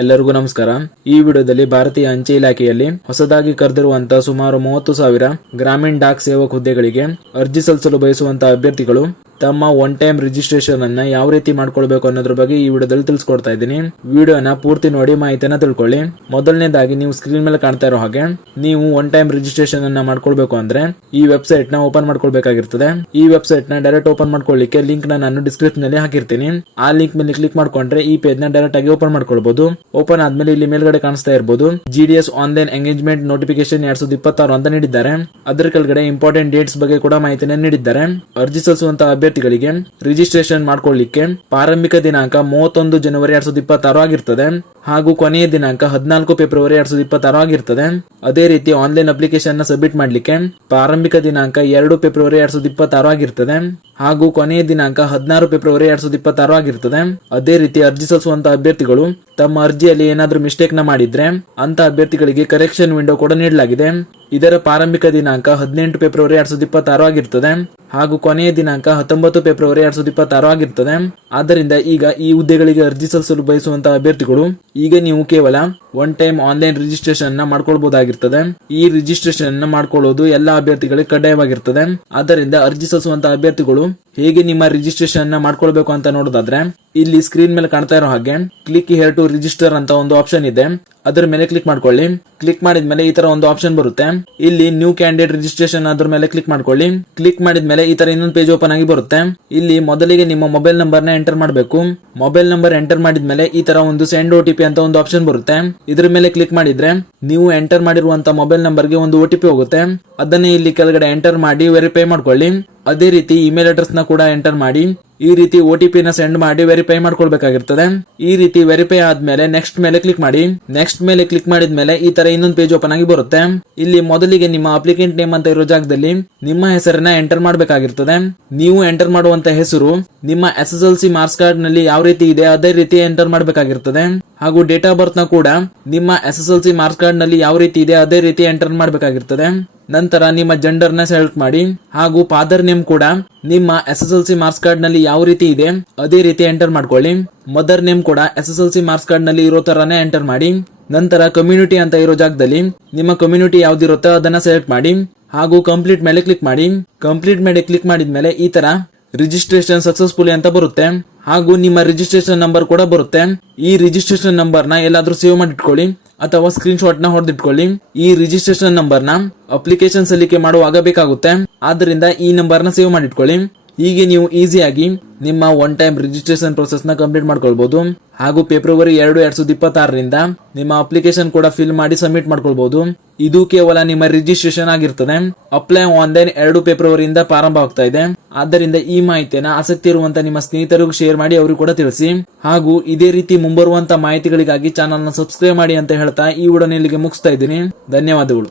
ಎಲ್ಲರಿಗೂ ನಮಸ್ಕಾರ. ಈ ವಿಡಿಯೋದಲ್ಲಿ ಭಾರತೀಯ ಅಂಚೆ ಇಲಾಖೆಯಲ್ಲಿ ಹೊಸದಾಗಿ ಕರೆದಿರುವಂತಹ ಸುಮಾರು 30,000 ಗ್ರಾಮೀಣ ಡಾಕ್ ಸೇವಕ್ ಹುದ್ದೆಗಳಿಗೆ ಅರ್ಜಿ ಸಲ್ಲಿಸಲು ಬಯಸುವಂತಹ ಅಭ್ಯರ್ಥಿಗಳು ತಮ್ಮ ಒನ್ ಟೈಮ್ ರಿಜಿಸ್ಟ್ರೇಷನ್ ಅನ್ನ ಯಾವ ರೀತಿ ಮಾಡ್ಕೊಳ್ಬೇಕು ಅನ್ನೋದ್ರ ಬಗ್ಗೆ ಈ ವಿಡಿಯೋದಲ್ಲಿ ತಿಳಿಸ್ಕೊಡ್ತಾ ಇದ್ದೀನಿ. ವಿಡಿಯೋನ ಪೂರ್ತಿ ನೋಡಿ ಮಾಹಿತಿಯನ್ನ ತಿಳ್ಕೊಳ್ಳಿ. ಮೊದಲನೇದಾಗಿ ನೀವು ಸ್ಕ್ರೀನ್ ಮೇಲೆ ಕಾಣ್ತಾ ಇರೋ ಹಾಗೆ ನೀವು ಒನ್ ಟೈಮ್ ರಿಜಿಸ್ಟ್ರೇಷನ್ ಅನ್ನ ಮಾಡ್ಕೊಳ್ಬೇಕು ಅಂದ್ರೆ ಈ ವೆಬ್ಸೈಟ್ ನ ಓಪನ್ ಮಾಡ್ಕೊಳ್ಬೇಕಾಗಿರ್ತದೆ. ಈ ವೆಬ್ಸೈಟ್ ನ ಡೈರೆಕ್ಟ್ ಓಪನ್ ಮಾಡ್ಕೊಳ್ಳಿಕ್ಕೆ ಲಿಂಕ್ ನಾನು ಡಿಸ್ಕ್ರಿಪ್ಷನ್ ನಲ್ಲಿ ಹಾಕಿರ್ತೀನಿ. ಆ ಲಿಂಕ್ ಮೇಲೆ ಕ್ಲಿಕ್ ಮಾಡ್ಕೊಂಡ್ರೆ ಈ ಪೇಜ್ ನ ಡೈರೆಕ್ಟ್ ಆಗಿ ಓಪನ್ ಮಾಡ್ಕೊಳ್ಬಹುದು. ಓಪನ್ ಆದ್ಮೇಲೆ ಇಲ್ಲಿ ಮೇಲ್ಗಡೆ ಕಾಣಿಸ್ತಾ ಇರಬಹುದು GDS ಆನ್ಲೈನ್ ಎಂಗೇಜ್ಮೆಂಟ್ ನೋಟಿಫಿಕೇಶನ್ 2026 ಅಂತ ನೀಡಿದ್ದಾರೆ. ಅದರ ಕೆಳಗಡೆ ಇಂಪಾರ್ಟೆಂಟ್ ಡೇಟ್ಸ್ ಬಗ್ಗೆ ಕೂಡ ಮಾಹಿತಿಯನ್ನು ನೀಡಿದ್ದಾರೆ. ಅರ್ಜಿ ಸಲ್ಲಿಸುವಂತಹ ಅಭ್ಯರ್ಥಿಗಳಿಗೆ ರಿಜಿಸ್ಟ್ರೇಷನ್ ಮಾಡ್ಕೊಳ್ಳಿಕ್ಕೆ ಪ್ರಾರಂಭಿಕ ದಿನಾಂಕ 31 ಜನವರಿ 2026 ಆಗಿರ್ತದೆ ಹಾಗೂ ಕೊನೆಯ ದಿನಾಂಕ 14 ಫೆಬ್ರವರಿ 2026 ಆಗಿರ್ತದೆ. ಅದೇ ರೀತಿ ಆನ್ಲೈನ್ ಅಪ್ಲಿಕೇಶನ್ ನ ಸಬ್ಮಿಟ್ ಮಾಡ್ಲಿಕ್ಕೆ ಪ್ರಾರಂಭಿಕ ದಿನಾಂಕ 2 ಫೆಬ್ರವರಿ 2026 ಆಗಿರ್ತದೆ ಹಾಗೂ ಕೊನೆಯ ದಿನಾಂಕ 16 ಫೆಬ್ರವರಿ 2026 ಆಗಿರ್ತದೆ. ಅದೇ ರೀತಿ ಅರ್ಜಿ ಸಲ್ಲಿಸುವಂತಹ ಅಭ್ಯರ್ಥಿಗಳು ತಮ್ಮ ಅರ್ಜಿಯಲ್ಲಿ ಏನಾದ್ರೂ ಮಿಸ್ಟೇಕ್ ನ ಮಾಡಿದ್ರೆ ಅಂತ ಅಭ್ಯರ್ಥಿಗಳಿಗೆ ಕರೆಕ್ಷನ್ ವಿಂಡೋ ಕೂಡ ನೀಡಲಾಗಿದೆ. ಇದರ ಪ್ರಾರಂಭಿಕ ದಿನಾಂಕ 18 ಫೆಬ್ರವರಿ 2026 ಆಗಿರ್ತದೆ ಹಾಗೂ ಕೊನೆಯ ದಿನಾಂಕ 19 ಫೆಬ್ರವರಿ 2026 ಆಗಿರ್ತದೆ. ಆದ್ದರಿಂದ ಈಗ ಈ ಹುದ್ದೆಗಳಿಗೆ ಅರ್ಜಿ ಸಲ್ಲಿಸಲು ಬಯಸುವಂತಹ ಅಭ್ಯರ್ಥಿಗಳು ಈಗ ನೀವು ಕೇವಲ ಒನ್ ಟೈಮ್ ಆನ್ಲೈನ್ ರಿಜಿಸ್ಟ್ರೇಷನ್ ನ ಮಾಡ್ಕೊಳ್ಬಹುದಾಗಿರ್ತದೆ. ಈ ರಿಜಿಸ್ಟ್ರೇಷನ್ ನ ಮಾಡ್ಕೊಳ್ಳೋದು ಎಲ್ಲಾ ಅಭ್ಯರ್ಥಿಗಳಿಗೆ ಕಡ್ಡಾಯವಾಗಿರ್ತದೆ. ಆದ್ದರಿಂದ ಅರ್ಜಿ ಸಲ್ಲಿಸುವಂತಹ ಅಭ್ಯರ್ಥಿಗಳು ಹೇಗೆ ನಿಮ್ಮ ರಿಜಿಸ್ಟ್ರೇಷನ್ ನ ಮಾಡ್ಕೊಳ್ಬೇಕು ಅಂತ ನೋಡೋದಾದ್ರೆ ಇಲ್ಲಿ ಸ್ಕ್ರೀನ್ ಮೇಲೆ ಕಾಣ್ತಾ ಇರೋ ಹಾಗೆ ಕ್ಲಿಕ್ ಹಿಯರ್ ಟು ರಿಜಿಸ್ಟರ್ ಅಂತ ಒಂದು ಆಪ್ಷನ್ ಇದೆ. ಅದರ ಮೇಲೆ ಕ್ಲಿಕ್ ಮಾಡ್ಕೊಳ್ಳಿ. ಕ್ಲಿಕ್ ಮಾಡಿದ್ಮೇಲೆ ಈ ತರ ಒಂದು ಆಪ್ಷನ್ ಬರುತ್ತೆ. ಇಲ್ಲಿ ನ್ಯೂ ಕ್ಯಾಂಡಿಡೇಟ್ ರಿಜಿಸ್ಟ್ರೇಷನ್ ಅದ್ರ ಮೇಲೆ ಕ್ಲಿಕ್ ಮಾಡ್ಕೊಳ್ಳಿ. ಕ್ಲಿಕ್ ಮಾಡಿದ್ಮೇಲೆ ಈ ತರ ಇನ್ನೊಂದು ಪೇಜ್ ಓಪನ್ ಆಗಿ ಬರುತ್ತೆ. ಇಲ್ಲಿ ಮೊದಲಿಗೆ ನಿಮ್ಮ ಮೊಬೈಲ್ ನಂಬರ್ ನ ಎಂಟರ್ ಮಾಡಬೇಕು. ಮೊಬೈಲ್ ನಂಬರ್ ಎಂಟರ್ ಮಾಡಿದ್ಮೇಲೆ ಈ ತರ ಒಂದು ಸೆಂಡ್ OTP ಅಂತ ಒಂದು ಆಪ್ಷನ್ ಬರುತ್ತೆ. ಇದ್ರ ಮೇಲೆ ಕ್ಲಿಕ್ ಮಾಡಿದ್ರೆ ನೀವು ಎಂಟರ್ ಮಾಡಿರುವಂತ ಮೊಬೈಲ್ ನಂಬರ್ ಗೆ ಒಂದು OTP ಹೋಗುತ್ತೆ. ಅದನ್ನೇ ಇಲ್ಲಿ ಕೆಳಗಡೆ ಎಂಟರ್ ಮಾಡಿ ವೆರಿಫೈ ಮಾಡ್ಕೊಳ್ಳಿ. ಅದೇ ರೀತಿ ಇಮೇಲ್ ಅಡ್ರೆಸ್ ನ ಕೂಡ ಎಂಟರ್ ಮಾಡಿ ಈ ರೀತಿ OTP ನ ಸೆಂಡ್ ಮಾಡಿ ವೆರಿಫೈ ಮಾಡ್ಕೊಳ್ಬೇಕಾಗಿರ್ತದೆ. ಈ ರೀತಿ ವೆರಿಫೈ ಆದ್ಮೇಲೆ ನೆಕ್ಸ್ಟ್ ಮೇಲೆ ಕ್ಲಿಕ್ ಮಾಡಿ. ನೆಕ್ಸ್ಟ್ ಮೇಲೆ ಕ್ಲಿಕ್ ಮಾಡಿದ್ಮೇಲೆ ಈ ತರ ಇನ್ನೊಂದು ಪೇಜ್ ಓಪನ್ ಆಗಿ ಬರುತ್ತೆ. ಇಲ್ಲಿ ಮೊದಲಿಗೆ ನಿಮ್ಮ ಅಪ್ಲಿಕೆಂಟ್ ನೇಮ್ ಅಂತ ಇರೋ ಜಾಗದಲ್ಲಿ ನಿಮ್ಮ ಹೆಸರನ್ನ ಎಂಟರ್ ಮಾಡಬೇಕಾಗಿರ್ತದೆ. ನೀವು ಎಂಟರ್ ಮಾಡುವಂತ ಹೆಸರು ನಿಮ್ಮ SSLC ಮಾರ್ಕ್ಸ್ ಕಾರ್ಡ್ ನಲ್ಲಿ ಯಾವ ರೀತಿ ಇದೆ ಅದೇ ರೀತಿ ಎಂಟರ್ ಮಾಡಬೇಕಾಗಿರ್ತದೆ. ಹಾಗೂ ಡೇಟ್ ಆಫ್ ಬರ್ತ್ ನ ಕೂಡ ನಿಮ್ಮ SSLC ಮಾರ್ಕ್ಸ್ ಕಾರ್ಡ್ ನಲ್ಲಿ ಯಾವ ರೀತಿ ಇದೆ ಅದೇ ರೀತಿ ಎಂಟರ್ ಮಾಡಬೇಕಾಗಿರ್ತದೆ. ನಂತರ ನಿಮ್ಮ ಜೆಂಡರ್ ನ ಸೆಲೆಕ್ಟ್ ಮಾಡಿ ಹಾಗೂ ಫಾದರ್ ನೇಮ್ ಕೂಡ ನಿಮ್ಮ SSLC ಮಾರ್ಕ್ಸ್ ಕಾರ್ಡ್ ನಲ್ಲಿ ಯಾವ ರೀತಿ ಇದೆ ಅದೇ ರೀತಿ ಎಂಟರ್ ಮಾಡ್ಕೊಳ್ಳಿ. ಮದರ್ ನೇಮ್ ಕೂಡ SSLC ಮಾರ್ಕ್ಸ್ ಕಾರ್ಡ್ ನಲ್ಲಿ ಇರೋ ತರಾನೇ ಎಂಟರ್ ಮಾಡಿ. ನಂತರ ಕಮ್ಯುನಿಟಿ ಅಂತ ಇರೋ ಜಾಗದಲ್ಲಿ ನಿಮ್ಮ ಕಮ್ಯುನಿಟಿ ಯಾವ್ದಿರುತ್ತೋ ಅದನ್ನ ಸೆಲೆಕ್ಟ್ ಮಾಡಿ ಹಾಗೂ ಕಂಪ್ಲೀಟ್ ಮೇಲೆ ಕ್ಲಿಕ್ ಮಾಡಿ. ಕಂಪ್ಲೀಟ್ ಮೇಲೆ ಕ್ಲಿಕ್ ಮಾಡಿದ್ಮೇಲೆ ಈ ತರ ರಿಜಿಸ್ಟ್ರೇಷನ್ ಸಕ್ಸಸ್ಫುಲಿ ಅಂತ ಬರುತ್ತೆ ಹಾಗೂ ನಿಮ್ಮ ರಿಜಿಸ್ಟ್ರೇಷನ್ ನಂಬರ್ ಕೂಡ ಬರುತ್ತೆ. ಈ ರಿಜಿಸ್ಟ್ರೇಷನ್ ನಂಬರ್ ನ ಎಲ್ಲಾದ್ರೂ ಸೇವ್ ಮಾಡಿಟ್ಕೊಳ್ಳಿ ಅಥವಾ ಸ್ಕ್ರೀನ್ ಶಾಟ್ ನ ಹೊಡೆದಿಟ್ಕೊಳ್ಳಿ. ಈ ರಿಜಿಸ್ಟ್ರೇಷನ್ ನಂಬರ್ ನ ಅಪ್ಲಿಕೇಶನ್ ಸಲ್ಲಿಕೆ ಮಾಡುವಾಗ ಬೇಕಾಗುತ್ತೆ. ಆದ್ರಿಂದ ಈ ನಂಬರ್ ನ ಸೇವ್ ಮಾಡಿಟ್ಕೊಳ್ಳಿ. ಹೀಗೆ ನೀವು ಈಸಿಯಾಗಿ ನಿಮ್ಮ ಒನ್ ಟೈಮ್ ರಿಜಿಸ್ಟ್ರೇಷನ್ ಪ್ರೊಸೆಸ್ ನ ಕಂಪ್ಲೀಟ್ ಮಾಡ್ಕೊಳ್ಬಹುದು ಹಾಗೂ ಫೆಬ್ರವರಿ 2, 2026 ರಿಂದ ನಿಮ್ಮ ಅಪ್ಲಿಕೇಶನ್ ಕೂಡ ಫಿಲ್ ಮಾಡಿ ಸಬ್ಮಿಟ್ ಮಾಡ್ಕೊಳ್ಬಹುದು. ಇದು ಕೇವಲ ನಿಮ್ಮ ರಿಜಿಸ್ಟ್ರೇಷನ್ ಆಗಿರ್ತದೆ. ಅಪ್ಲೈ ಆನ್ಲೈನ್ 2 ಫೆಬ್ರವರಿಯಿಂದ ಪ್ರಾರಂಭ ಆಗ್ತಾ ಇದೆ. ಆದ್ದರಿಂದ ಈ ಮಾಹಿತಿಯನ್ನ ಆಸಕ್ತಿ ಇರುವಂತ ನಿಮ್ಮ ಸ್ನೇಹಿತರಿಗೂ ಶೇರ್ ಮಾಡಿ ಅವರಿಗೆ ಕೂಡ ತಿಳಿಸಿ. ಹಾಗೂ ಇದೇ ರೀತಿ ಮುಂಬರುವಂತ ಮಾಹಿತಿಗಳಿಗಾಗಿ ಚಾನಲ್ ನ ಸಬ್ಸ್ಕ್ರೈಬ್ ಮಾಡಿ ಅಂತ ಹೇಳ್ತಾ ಈ ವಿಡಿಯೋನ ಇಲ್ಲಿಗೆ ಮುಗಿಸ್ತಾ ಇದ್ದೀನಿ. ಧನ್ಯವಾದಗಳು.